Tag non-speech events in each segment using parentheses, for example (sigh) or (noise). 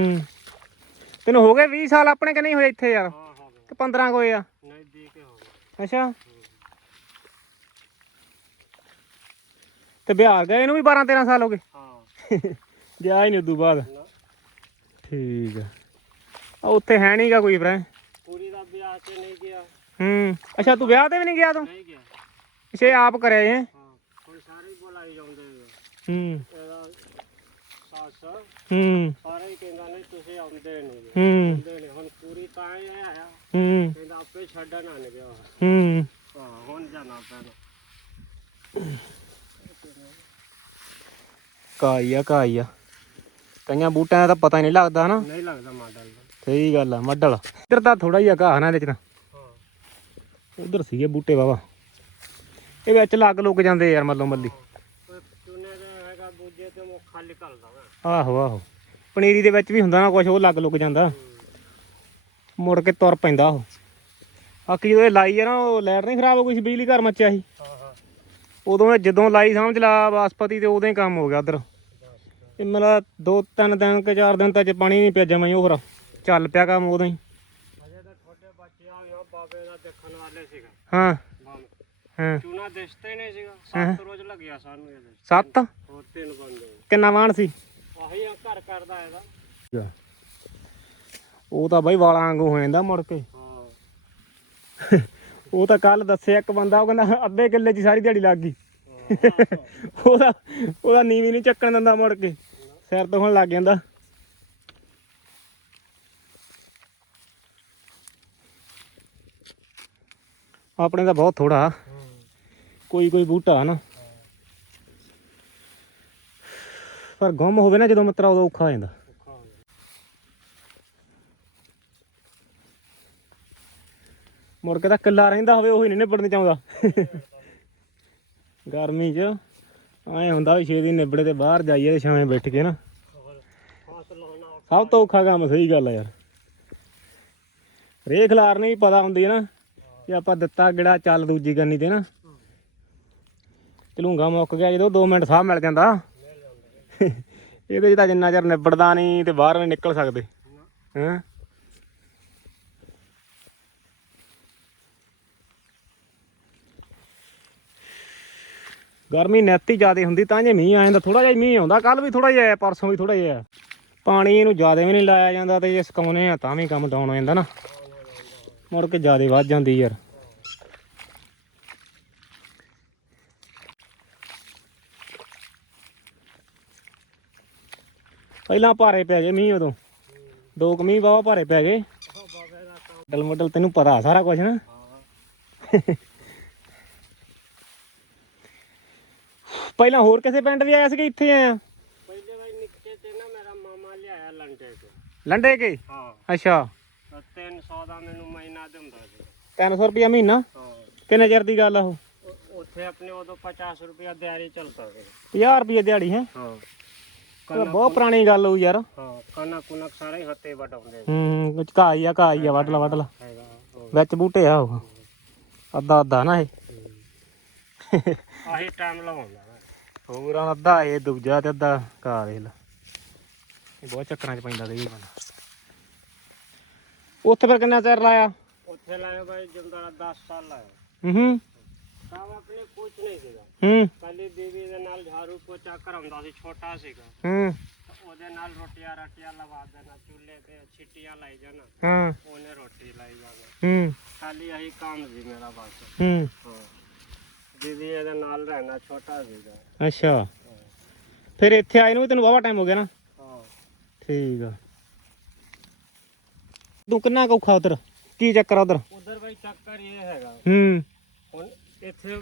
ਹੂੰ। ਤੈਨੂੰ ਹੋ ਗਏ 20 ਸਾਲ ਆਪਣੇ ਕਿ ਨਹੀਂ ਹੋਏ ਇੱਥੇ ਯਾਰ? ਗਿਆ ਕਿ 15 ਕੋਏ ਆ? ਨਹੀਂ ਦੀ ਕੇ ਹੋ ਗਿਆ ਅੱਛਾ। ਤੇ ਬਿਹਾਰ ਗਏ ਇਹਨੂੰ ਵੀ 12 13 ਸਾਲ ਹੋ ਗਏ? ਹਾਂ। (laughs) ਗਿਆ ਹੀ ਨਹੀਂ ਉਦੋਂ ਬਾਅਦ। ਠੀਕ ਆ। ਆ ਉੱਥੇ ਹੈ ਨਹੀਂਗਾ ਕੋਈ ਭਰਾ। ਪੂਰੀ ਦਾ ਵਿਆਹ ਤੇ ਨਹੀਂ ਗਿਆ। ਹੂੰ। ਅੱਛਾ ਤੂੰ ਵਿਆਹ ਤੇ ਵੀ ਨਹੀਂ ਗਿਆ ਤੂੰ ਨਹੀਂ ਗਿਆ। ਅੱਛਾ ਆਪ ਕਰਿਆ ਹੈ ਹਾਂ ਹੁਣ ਸਾਰੇ ਬੁਲਾਈ ਜਾਂਦੇ ਹੂੰ। ਇਹਦਾ ਸੱਸ ਹੂੰ। ਸਾਰੇ ਹੀ ਕਹਿੰਦਾ ਨਹੀਂ ਤੁਸੀਂ ਆਉਂਦੇ ਨਹੀਂ ਗੇ। ਹੂੰ। ਆਉਂਦੇ ਨਹੀਂ ਹੁਣ ਪੂਰੀ ਤਾਂ ਹੀ ਆਇਆ। ਹੂੰ। ਕਹਿੰਦਾ ਆਪੇ ਛੱਡਣ ਆਣ ਗਿਆ ਹੂੰ। ਹਾਂ ਹੁਣ ਜਾਣਾ ਪੈਣਾ। ਕਾਈ ਆ ਕਾਈ ਆ। ਕਈਆਂ ਬੂਟਿਆਂ ਦਾ ਤਾਂ ਪਤਾ ਹੀ ਨਹੀਂ ਲੱਗਦਾ ਹਨਾ? ਨਹੀਂ ਲੱਗਦਾ ਮਾਡਲ ਸਹੀ ਗੱਲ ਆ ਮੱਡਲ। ਇੱਧਰ ਤਾਂ ਥੋੜਾ ਜਿਹਾ ਘਾਹ ਨਾ ਇਹਦੇ ਚ ਤਾਂ। ਹਾਂ। ਉਧਰ ਸੀਗੇ ਬੂਟੇ ਵਾਵਾ ਇਹ ਵਿੱਚ ਲੱਗ ਲੁੱਕ ਜਾਂਦੇ ਯਾਰ ਮੱਲੋ ਮੱਲੀ ਕੋਈ ਚੁਨੇ ਦੇ ਹੈਗਾ ਬੂਝੇ ਤੇ ਉਹ ਖਾਲੀ ਨਿਕਲਦਾ ਵਾ। ਆਹੋ ਆਹੋ। ਪਨੀਰੀ ਦੇ ਵਿੱਚ ਵੀ ਹੁੰਦਾ ਨਾ ਕੁਝ ਉਹ ਲੱਗ ਲੁੱਕ ਜਾਂਦਾ। ਮੁੜ ਕੇ ਤੁਰ ਪੈਂਦਾ ਉਹ। ਬਾਕੀ ਜਦੋਂ ਇਹ ਲਾਈ ਆ ਨਾ ਉਹ ਲਾਈਟ ਨਹੀਂ ਖਰਾਬ ਹੋ ਗਈ ਸੀ ਬਿਜਲੀ ਘਰ ਮੱਚਿਆ ਸੀ। ਹਾਂ ਹਾਂ। ਉਦੋਂ ਇਹ ਜਦੋਂ ਲਾਈ ਸਮਝ ਲਾ ਬਾਸਪਤੀ ਤੇ ਉਦੋਂ ਹੀ ਕੰਮ ਹੋ ਗਿਆ ਉਧਰ। ਇਹ ਮੇਰਾ ਦੋ ਤਿੰਨ ਦਿਨ ਕਿ ਚਾਰ ਦਿਨ ਤੱਕ ਪਾਣੀ ਨਹੀਂ ਪਿਆ ਜਮਾਂ ਹੀ ਉਹ ਫਿਰ। ਚੱਲ ਪਿਆ ਕੰਮ ਉਦੋਂ ਹੀ। ਅਜੇ ਤਾਂ ਛੋਟੇ ਬੱਚੇ ਆ ਗਿਆ ਬਾਬੇ ਦਾ ਦੇਖਣ ਵਾਲੇ ਸੀਗਾ। ਹਾਂ। ਹਾਂ। ਚੂਨਾ ਦਿਸਤੇ ਨਹੀਂ ਸੀਗਾ। ਸੱਤ ਰੋਜ਼ ਲੱਗਿਆ ਸਾਨੂੰ ਇਹਦੇ ਸੱਤ? ਹੋਰ ਤਿੰਨ ਬੰਦੇ ਕਿੰਨਾ ਵਾਣ ਸੀ? ਆਹੀ ਆ ਘਰ ਕਰਦਾ ਇਹਦਾ। ਉਹ ਤਾਂ ਬਾਈ ਵਾਲਾਂ ਵਾਂਗੂ ਹੋ ਜਾਂਦਾ ਮੁੜ ਕੇ। ਹਾਂ। (laughs) ਉਹ ਤਾਂ ਕੱਲ ਦੱਸਿਆ ਇੱਕ ਬੰਦਾ ਉਹ ਕਹਿੰਦਾ ਅੱਧੇ ਕਿੱਲੇ 'ਚ ਹੀ ਸਾਰੀ ਦਿਹਾੜੀ ਲੱਗ ਗਈ। (laughs) ਉਹਦਾ ਉਹਦਾ ਨੀਵੀਂ ਨਹੀਂ ਚੱਕਣ ਦਿੰਦਾ ਮੁੜ ਕੇ। ਸਿਰ ਤੋਂ ਹੁਣ ਲੱਗ ਜਾਂਦਾ। ਆਪਣੇ ਤਾਂ ਬਹੁਤ ਥੋੜਾ ਕੋਈ ਕੋਈ ਬੂਟਾ ਨਾ ਪਰ ਗੁੰਮ ਹੋਵੇ ਨਾ ਜਦੋਂ ਮਤਰਾ, ਉਦੋਂ ਔਖਾ ਹੋ ਜਾਂਦਾ। ਔਖਾ ਹੋ ਗਿਆ। ਮੁੜ ਕੇ ਤਾਂ ਕਿੱਲਾ ਰਹਿੰਦਾ ਹੋਵੇ, ਉਹੀ ਨਹੀਂ ਨਿਬੜਨ ਚਾਹੁੰਦਾ। ਗਰਮੀ 'ਚ ਐ ਹੁੰਦਾ ਵੀ ਛੇ ਦਿਨ ਨਿਬੜੇ ਤੇ ਬਾਹਰ ਜਾਈਏ ਤੇ ਛਾਵੇਂ ਬੈਠ ਕੇ ਨਾ ਸਭ ਤੋਂ ਔਖਾ ਕੰਮ ਸਹੀ ਗੱਲ ਆ ਯਾਰ। ਰੇਖ ਲਾਰ ਨਹੀਂ ਪਤਾ ਹੁੰਦੀ ਹੈ ਨਾ ਕਿ ਆਪਾਂ ਦਿੱਤਾ ਗਿੜਾ ਚੱਲ ਦੂਜੀ ਕਰਨੀ ਤੇ ਨਾ ਝਲੂੰਗਾ ਮੁੱਕ ਗਿਆ, ਜਦੋਂ 2 ਮਿੰਟ ਸਾਹ ਮਿਲ ਜਾਂਦਾ। ਇਹਦੇ 'ਚ ਤਾਂ ਜਿੰਨਾ ਚਿਰ ਨਿਬੜਦਾ ਨਹੀਂ ਤੇ ਬਾਹਰ ਨਹੀਂ ਨਿਕਲ ਸਕਦੇ। ਨਾ ਹੈਂ? ਗਰਮੀ ਨੈਤੀ ਜ਼ਿਆਦਾ ਹੁੰਦੀ, ਤਾਂ ਜੇ ਮੀਂਹ ਆ ਜਾਂਦਾ ਥੋੜਾ ਜਿਹਾ ਮੀਂਹ ਆਉਂਦਾ ਕੱਲ ਵੀ ਥੋੜਾ ਜਿਹਾ ਪਰਸੋਂ ਵੀ ਥੋੜਾ ਜਿਹਾ ਪਾਣੀ ਇਹਨੂੰ ਜ਼ਿਆਦਾ ਵੀ ਨਹੀਂ ਲਾਇਆ ਜਾਂਦਾ ਤੇ ਜੇ ਸਕਾਉਨੇ ਆ ਤਾਂ ਵੀ ਕੰਮ ਡਾਊਨ ਹੋ ਜਾਂਦਾ ਨਾ। ਮੁੜ ਕੇ ਜ਼ਿਆਦਾ ਵੱਧ ਜਾਂਦੀ ਯਾਰ। ਪਹਿਲਾਂ ਭਾਰੇ ਪੈ ਗਏ ਮੀਂਹ ਉਦੋਂ। ਦੋ ਕੁ ਮੀਂਹ ਬਾਵਾ ਭਾਰੇ ਪੈ ਗਏ। ਡਲ ਮਡਲ ਤੈਨੂੰ ਪਤਾ ਸਾਰਾ ਕੁਝ ਨਾ। ਪਹਿਲਾਂ ਹੋਰ ਕਿਸੇ ਪਿੰਡ ਵੀ ਆਇਆ ਸੀ ਕਿ ਇੱਥੇ ਆਇਆ? ਪਹਿਲੇ ਵਾਰ ਨਿੱਕੇ ਤੇ ਨਾ ਮੇਰਾ ਮਾਮਾ ਲਿਆਇਆ ਲੰਡੇ ਤੋਂ। ਲੰਡੇ ਕੇ? ਹਾਂ। ਅੱਛਾ। ਤਾਂ 300 ਦਾ ਮੈਨੂੰ ਮਹੀਨਾ ਦਿੰਦਾ ਸੀ। 300 ਰੁਪਿਆ ਮਹੀਨਾ? ਹਾਂ। ਕਿੰਨੇ ਚਿਰ ਦੀ ਗੱਲ ਆ ਉਹ? ਉੱਥੇ ਆਪਣੇ ਉਦੋਂ 50 ਰੁਪਇਆ ਦਿਹਾੜੀ ਚੱਲਦਾ ਸੀ। 50 ਰੁਪਏ ਦਿਹਾੜੀ ਹੈ? ਹਾਂ। ਇਹ ਬਹੁਤ ਪੁਰਾਣੀ ਗੱਲ ਹੋਊ ਯਾਰ। ਹਾਂ ਕਣਕ ਕੁਨਕ ਸਾਰੇ ਹੱਥੇ ਵਟਾਉਂਦੇ ਹੂੰ ਕੁਝ ਘਾਈ ਆ ਘਾਈ ਆ ਵੱਢ ਲਾ ਵੱਢ ਲਾ। ਹੈਗਾ ਉਹ। ਵਿੱਚ ਬੂਟੇ ਆ ਉਹ। ਅੱਧਾ ਅੱਧਾ ਨਾ ਇਹ। ਆਹੀ ਟਾਈਮ ਲਵਾਉਂਦਾ ਵਾ। ਹੋਰ ਆ ਅੱਧਾ ਇਹ ਦੂਜਾ ਤੇ ਅੱਧਾ ਘਾਹ ਵੇਖ ਲਾ। ਇਹ ਬਹੁਤ ਚੱਕਰਾਂ 'ਚ ਪੈਂਦਾ ਦੇਈ ਬੰਦਾ ਉੱਥੇ ਫਿਰ ਕਿੰਨਾ ਚਿਰ ਲਾਇਆ? ਉੱਥੇ ਲਾਏ ਬਾਈ ਜੰਦਰਾ 10 ਸਾਲ ਲਾਇਆ। ਹੂੰ। ਕੰਮ ਆਪਣੇ ਕੁਝ ਨਹੀਂ ਸੀਗਾ। ਹੂੰ। ਪਹਿਲੀ ਬੀਵੀ ਦੇ ਨਾਲ ਝਾੜੂ ਪੋਚਾ ਕਰਾਉਂਦਾ ਸੀ ਛੋਟਾ ਸੀਗਾ। ਹੂੰ। ਤਾਂ ਉਹਦੇ ਨਾਲ ਰੋਟੀਆਂ ਰਾਟੀਆਂ ਲਵਾ ਦੇਣਾ ਚੁੱਲ੍ਹੇ ਤੇ ਛਿੱਟੀਆਂ ਲਾਈ ਜਾਣਾ। ਹਾਂ। ਉਹਨੇ ਰੋਟੀ ਲਾਈ ਜਾਣਾ ਹੂੰ। ਖਾਲੀ ਇਹੀ ਕੰਮ ਸੀ ਮੇਰਾ ਬਸ। ਹੂੰ। ਹਾਂ। ਦੀਦੀ ਇਹਦੇ ਨਾਲ ਰਹਿਣਾ ਛੋਟਾ ਸੀਗਾ। ਅੱਛਾ। ਫਿਰ ਇੱਥੇ ਆਏ ਨੂੰ ਵੀ ਤੈਨੂੰ ਵਾਵਾ ਟਾਈਮ ਹੋ ਗਿਆ ਨਾ? ਹਾਂ। ਠੀਕ ਆ। ਤੂੰ ਕਿੰਨਾ ਕੁ ਔਖਾ ਉਧਰ? ਕੀ ਚੱਕਰ ਆ ਉਧਰ? ਉਧਰ ਬਈ ਚੱਕਰ ਇਹ ਹੈਗਾ। ਹੂੰ। ਹੁਣ ਇੱਥੇ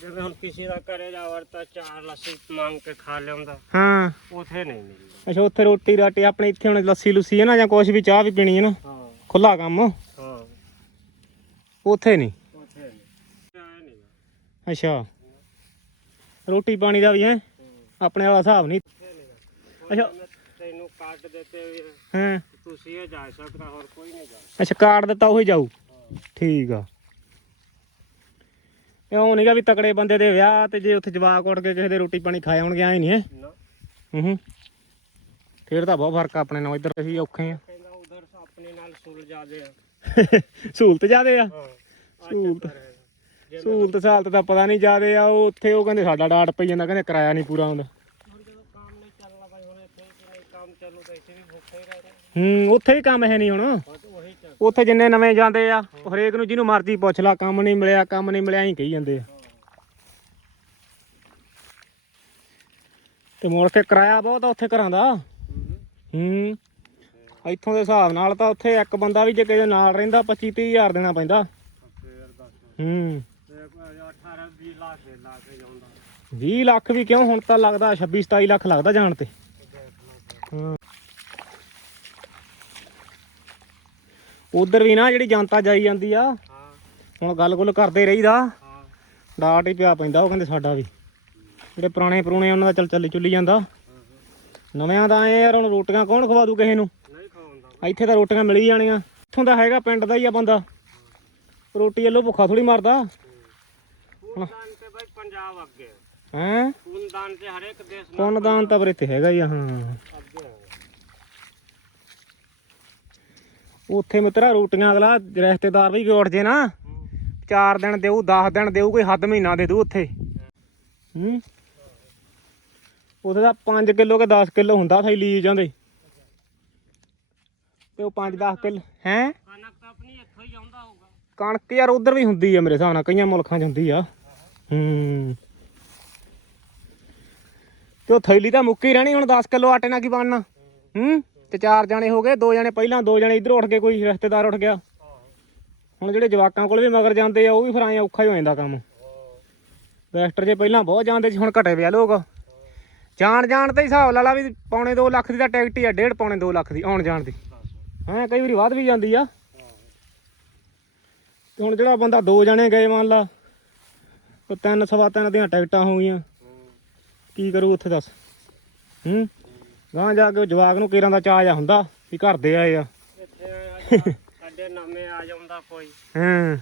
ਜਿਵੇਂ ਹੁਣ ਕਿਸੇ ਦਾ ਘਰੇ ਜਾਵਰ ਤਾਂ ਚਾਰ ਲੱਸੀ ਮੰਗ ਕੇ ਖਾ ਲਿਆਉਂਦਾ। ਹਾਂ। ਉਥੇ ਨਹੀਂ ਮਿਲਦਾ। ਅੱਛਾ ਉੱਥੇ ਰੋਟੀ ਰਾਟੀ ਆਪਣੇ ਇੱਥੇ ਹੁਣ ਲੱਸੀ ਲੁੱਸੀ ਹੈ ਨਾ ਜਾਂ ਕੁਝ ਵੀ ਚਾਹ ਵੀ ਪੀਣੀ ਹੈ ਨਾ? ਹਾਂ। ਖੁੱਲਾ ਕੰਮ। ਹਾਂ। ਉੱਥੇ ਨਹੀਂ? ਉਥੇ ਨਹੀਂ। ਆਇਆ ਨਹੀਂ ਅੱਛਾ। ਰੋਟੀ ਪਾਣੀ ਦਾ ਵੀ ਹੈ? ਆਪਣੇ ਵਾਲਾ ਹਿਸਾਬ ਨਹੀਂ। ਅੱਛਾ। ਤੈਨੂੰ ਕਾਟ ਦਿੱਤੇ ਵੀ ਹੈ, ਹਾਂ। ਤੁਸੀਂ ਇਹ ਜਾ ਸਕਦਾ ਹੋਰ ਕੋਈ ਨਹੀਂ ਜਾ ਅੱਛਾ ਕਾਰਡ ਦਿੱਤਾ ਉਹੀ ਜਾਊ। ਸਕਦਾ ਠੀਕ ਆ। ਇਉਂ ਨਹੀਂਗਾ ਵੀ ਤਕੜੇ ਬੰਦੇ ਦੇ ਵਿਆਹ ਤੇ ਜੇ ਉੱਥੇ ਜਵਾਕ ਉੱਠ ਕੇ ਕਿਸੇ ਦੇ ਰੋਟੀ ਪਾਣੀ ਖਾਏ ਆਉਣਗੇ ਐ ਨਹੀਂ ਹੈ? ਨਾ। ਹੂੰ ਹੂੰ। ਫੇਰ ਤਾਂ ਬਹੁਤ ਫ਼ਰਕ ਆ ਆਪਣੇ ਨਾਲ ਇੱਧਰ ਅਸੀਂ ਔਖੇ ਆ। ਕਹਿੰਦਾ ਉਧਰ ਆਪਣੇ ਨਾਲ ਸੁਲ ਜਾਦੇ ਆ। (laughs) ਸਹੂਲਤ ਜ਼ਿਆਦੇ ਆ? ਹਾਂ ਸਹੂਲਤ। ਸਹੂਲਤ ਤਾਂ ਪਤਾ ਨਹੀਂ ਜ਼ਿਆਦੇ ਆ ਉਹ ਉੱਥੇ ਉਹ ਕਹਿੰਦੇ ਸਾਡਾ ਡਾਟ ਪਈ ਜਾਂਦਾ ਕਹਿੰਦੇ ਕਿਰਾਇਆ ਨਹੀਂ ਪੂਰਾ ਹੁੰਦਾ। ਜਦੋਂ ਕੰਮ ਨਹੀਂ ਚੱਲਣਾ ਭਾਈ ਹੁਣ ਇੱਥੇ ਕੰਮ ਚੱਲੂ ਤਾਂ ਇੱਥੇ ਵੀ ਭੁੱਖੇ ਹੀ ਰਹਿਣਾ ਹੂੰ, ਉੱਥੇ ਵੀ ਕੰਮ ਹੈ ਨਹੀਂ ਹੁਣ। ਉੱਥੇ ਜਿੰਨੇ ਨਵੇਂ ਜਾਂਦੇ ਆ, ਹਰੇਕ ਨੂੰ ਜਿਹਨੂੰ ਮਰਜ਼ੀ ਪੁੱਛ ਲਾ, ਕੰਮ ਨਹੀਂ ਮਿਲਿਆ, ਕੰਮ ਨਹੀਂ ਮਿਲਿਆ ਹੀ ਕਹੀ ਜਾਂਦੇ ਆ। ਤੇ ਮੁੜ ਕੇ ਕਿਰਾਇਆ ਬਹੁਤ ਆ ਉੱਥੇ ਘਰਾਂ ਦਾ। ਹੂੰ, ਇੱਥੋਂ ਦੇ ਹਿਸਾਬ ਨਾਲ ਤਾਂ ਉੱਥੇ ਇੱਕ ਬੰਦਾ ਵੀ ਜੇ ਕਿਸੇ ਨਾਲ ਰਹਿੰਦਾ 25 30 ਹਜ਼ਾਰ ਦੇਣਾ ਪੈਂਦਾ। ਫੇਰ ਹੂੰ। ਤੇ 18 20 ਲੱਖ 20 ਲੱਖ ਵੀ ਕਿਉਂ, ਹੁਣ ਤਾਂ ਲੱਗਦਾ 26 27 ਲੱਖ ਲੱਗਦਾ ਜਾਣ ਤੇ। ਹਾਂ। ਉਧਰ ਵੀ ਨਾ ਜਿਹੜੀ ਜਨਤਾ ਜਾਈ ਜਾਂਦੀ ਆ ਹਾਂ ਹੁਣ ਗੱਲ ਗੁੱਲ ਕਰਦੇ ਰਹੀਦਾ। ਹਾਂ ਡਾਟ ਹੀ ਪਿਆ ਪੈਂਦਾ ਉਹ ਕਹਿੰਦੇ ਸਾਡਾ ਵੀ। ਜਿਹੜੇ ਪੁਰਾਣੇ ਪੁਰਾਣੇ ਉਹਨਾਂ ਦਾ ਚੱਲ ਚੱਲੀ ਚੁੱਲੀ ਜਾਂਦਾ। ਨਵਿਆਂ ਦਾ ਐ ਯਾਰ ਹੁਣ ਰੋਟੀਆਂ ਕੌਣ ਖਵਾ ਦੂ ਕਿਸੇ ਨੂੰ? ਇੱਥੇ ਤਾਂ ਰੋਟੀਆਂ ਮਿਲ ਹੀ ਜਾਣੀਆਂ। ਇੱਥੋਂ ਦਾ ਹੈਗਾ ਪਿੰਡ ਦਾ ਹੀ ਆ ਬੰਦਾ। ਰੋਟੀ ਵੱਲੋਂ ਭੁੱਖਾ ਥੋੜੀ ਮਰਦਾ। ਖੂਨਦਾਨ ਤੇ ਪੰਜਾਬ ਅੱਗੇ। ਹੈਂ? ਖੂਨਦਾਨ ਤੇ ਹਰੇਕ ਦੇਸ਼ ਨਾਲ ਪੁੰਨਦਾਨ ਤਾਂ ਇੱਥੇ ਹੈਗਾ ਹੀ ਹਾਂ ਅੱਗੇ ਹੈ। ਉੱਥੇ ਮਿੱਤਰਾ ਰੋਟੀਆਂ ਅਗਲਾ ਰਿਸ਼ਤੇਦਾਰ ਵੀ ਉੱਠ ਜੇ ਨਾ। 4 ਦਿਨ ਦੇਊ 10 ਦਿਨ ਦੇਊ ਕੋਈ ਹੱਦ ਮਹੀਨਾ ਦੇ ਦੂ ਉੱਥੇ। ਹੂੰ। ਉਹਦੇ ਦਾ 5 ਕਿਲੋ ਕੇ 10 ਕਿਲੋ ਹੁੰਦਾ ਥੈਲੀ ਜਾਂਦੇ। ਤੇ ਉਹ 5-10 ਕਿਲੋ ਹੈ? ਕਣਕ ਤਾਂ ਆਪਣੀ ਇੱਥੋਂ ਹੀ ਆਉਂਦਾ ਹੋਊਗਾ। ਕਣਕ ਯਾਰ ਉਧਰ ਵੀ ਹੁੰਦੀ ਆ ਮੇਰੇ ਹਿਸਾਬ ਨਾਲ ਕਈਆਂ ਮੁਲਕਾਂ 'ਚ ਹੁੰਦੀ ਆ। ਹੂੰ। ਤੇ ਉਹ ਥੈਲੀ ਤਾਂ ਮੁੱਕੀ ਰਹਿਣੀ ਹੁਣ 10 ਕਿਲੋ ਆਟੇ ਨਾਲ ਕੀ ਬਣਨਾ? ਹੂੰ? ਤੇ ਚਾਰ ਜਾਣੇ ਹੋ ਗਏ, ਦੋ ਜਾਣੇ ਪਹਿਲਾਂ, ਦੋ ਜਾਣੇ ਇੱਧਰ ਉੱਠ ਗਏ ਕੋਈ ਰਿਸ਼ਤੇਦਾਰ ਉੱਠ ਗਿਆ। ਹੁਣ ਜਿਹੜੇ ਜਵਾਕਾਂ ਕੋਲ ਵੀ ਮਗਰ ਜਾਂਦੇ ਆ, ਉਹ ਵੀ ਫਿਰ ਐਂ ਔਖਾ ਹੀ ਹੋ ਜਾਂਦਾ ਕੰਮ। ਵੈਸਟਰ ਜੇ ਪਹਿਲਾਂ ਬਹੁਤ ਜਾਂਦੇ ਸੀ, ਹੁਣ ਘਟੇ ਪਿਆ ਲੋਕ। ਜਾਣ ਜਾਣ ਤੇ ਹਿਸਾਬ ਲਾ ਲਾ ਵੀ ਪੌਣੇ 2 ਲੱਖ ਦੀ ਤਾਂ ਟਿਕਟ ਹੀ ਆ, ਡੇਢ ਪੌਣੇ 2 ਲੱਖ ਦੀ ਆਉਣ ਜਾਣ ਦੀ। ਹਾਂ, ਕਈ ਵਾਰੀ ਵੱਧ ਵੀ ਜਾਂਦੀ ਆ। ਤੇ ਹੁਣ ਜਿਹੜਾ ਬੰਦਾ ਦੋ ਜਣੇ ਗਏ ਮੰਨ ਲਾ ਉਹ ਤਿੰਨ ਸਵਾ ਤਿੰਨ ਦੀਆਂ ਟਿਕਟਾਂ ਹੋ ਗਈਆਂ। ਕੀ ਕਰੂ ਉੱਥੇ ਦੱਸ? ਹੂੰ? ਗਾਂ ਜਾ ਕੇ ਜਵਾਕ ਨੂੰ ਕੇਰਾਂ ਦਾ ਚਾਅ ਜਾ ਹੁੰਦਾ ਵੀ ਘਰ ਦੇ ਆਏ ਆ। ਆ (laughs) ਸਾਡੇ ਨਵੇਂ ਆ ਜਾਂਦਾ ਕੋਈ। ਹਾਂ।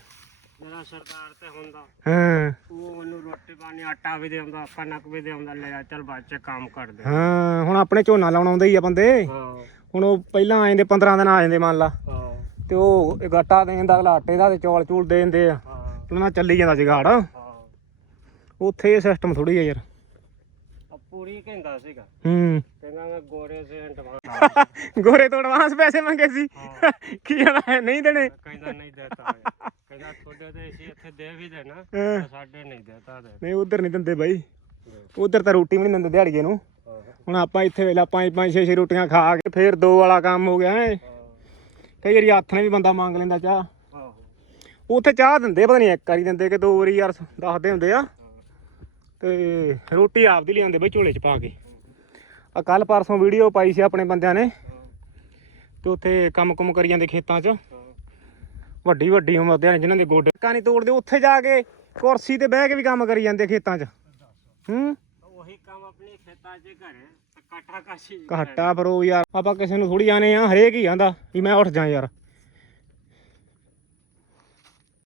ਮੇਰਾ ਸਰਦਾਰ ਤੇ ਹੁੰਦਾ। ਹਾਂ। ਉਹ ਉਹਨੂੰ ਰੋਟੀ ਪਾਣੀ ਆਟਾ ਵੀ ਦੇਉਂਦਾ ਕਣਕ ਵੀ ਦੇਉਂਦਾ ਲੈ ਆ ਚੱਲ ਬੱਚੇ ਕੰਮ ਕਰਦੇ। ਹਾਂ ਹੁਣ ਆਪਣੇ ਝੋਨਾ ਲਾਉਣ ਆਉਂਦੇ ਹੀ ਆ ਬੰਦੇ। ਹਾਂ। ਹੁਣ ਉਹ ਪਹਿਲਾਂ ਆ ਜਾਂਦੇ 15 ਦਿਨ ਆ ਜਾਂਦੇ ਮੰਨ ਲਾ। ਤੇ ਉਹ ਆਟਾ ਦੇ ਦਿੰਦਾ ਅਗਲਾ ਆਟੇ ਦਾ ਤੇ ਚੌਲ ਚੂਲ ਦੇ ਦਿੰਦੇ ਆ। ਉਹਨਾਂ ਚੱਲੀ ਜਾਂਦਾ ਜਗਾੜ। ਉੱਥੇ ਇਹ ਸਿਸਟਮ ਥੋੜੀ ਆ ਯਾਰ। ਆ ਪੂਰੀ ਕਹਿੰਦਾ ਸੀਗਾ। ਹੂੰ। ਕਹਿੰਦਾ ਮੈਂ ਗੋਰੇ ਸੇ ਐਡਵਾਂਸ (laughs) ਗੋਰੇ ਤੋਂ ਐਡਵਾਂਸ ਪੈਸੇ ਮੰਗੇ ਸੀ। ਕੀ ਨਹੀਂ ਦੇਣੇ? ਕਹਿੰਦਾ ਨਹੀਂ ਦੇਤਾ। ਕਹਿੰਦਾ ਤੁਹਾਡੇ ਤੇ ਅਸੀਂ ਇੱਥੇ ਦੇ ਵੀ ਦੇਣਾ। ਤਾਂ ਸਾਡੇ ਨਹੀਂ ਦੇਤਾ ਦੇ ਨਹੀਂ ਉਧਰ ਨਹੀਂ ਦਿੰਦੇ ਬਾਈ। ਉਧਰ ਤਾਂ ਰੋਟੀ ਵੀ ਨਹੀਂ ਦਿੰਦੇ ਦਿਹਾੜੀਏ ਨੂੰ। ਹੁਣ ਆਪਾਂ ਇੱਥੇ ਵੇਲਾ ਪੰਜ ਪੰਜ ਛੇ ਛੇ ਰੋਟੀਆਂ ਖਾ ਕੇ ਫੇਰ ਦੋ ਵਾਲਾ ਕੰਮ ਹੋ ਗਿਆ ਹੈ। ਕਈ ਵਾਰੀ ਹੱਥ ਨੇ ਵੀ ਬੰਦਾ ਮੰਗ ਲੈਂਦਾ ਚਾਹ। ਉੱਥੇ ਚਾਹ ਦਿੰਦੇ ਪਤਾ ਨਹੀਂ ਇੱਕ ਵਾਰੀ ਦਿੰਦੇ ਕਿ ਦੋ ਵਾਰੀ ਯਾਰ ਦੱਸਦੇ ਹੁੰਦੇ ਆ। ਤੇ ਰੋਟੀ ਆਪਦੀ ਲਿਆਉਂਦੇ ਬਈ ਝੋਲੇ 'ਚ ਪਾ ਕੇ। ਆ ਕੱਲ ਪਰਸੋਂ ਵੀਡੀਓ ਪਾਈ ਸੀ ਆਪਣੇ ਬੰਦਿਆਂ ਨੇ ਤੇ ਉੱਥੇ ਕੰਮ ਕੁਮ ਕਰੀ ਜਾਂਦੇ ਖੇਤਾਂ 'ਚ। ਵੱਡੀ ਵੱਡੀ ਉਮਰ ਦੇ ਨੇ ਜਿਨ੍ਹਾਂ ਦੇ ਗੋਡੇ ਕਾ ਨਹੀਂ ਤੋੜਦੇ ਉੱਥੇ ਜਾ ਕੇ ਕੁਰਸੀ ਤੇ ਬਹਿ ਕੇ ਵੀ ਕੰਮ ਕਰੀ ਜਾਂਦੇ ਖੇਤਾਂ 'ਚ। ਹੂੰ? ਉਹੀ ਕੰਮ ਆਪਣੇ ਖੇਤਾਂ 'ਚ ਘਰੇ ਕਾਟਾ ਕਾਸ਼ੀ। ਘਾਟਾ ਉਹ ਯਾਰ ਆਪਾਂ ਕਿਸੇ ਨੂੰ ਥੋੜੀ ਆਨੇ ਆ ਹਰੇਕ ਹੀ ਆਂਦਾ ਵੀ ਮੈਂ ਉੱਠ ਜਾ ਯਾਰ।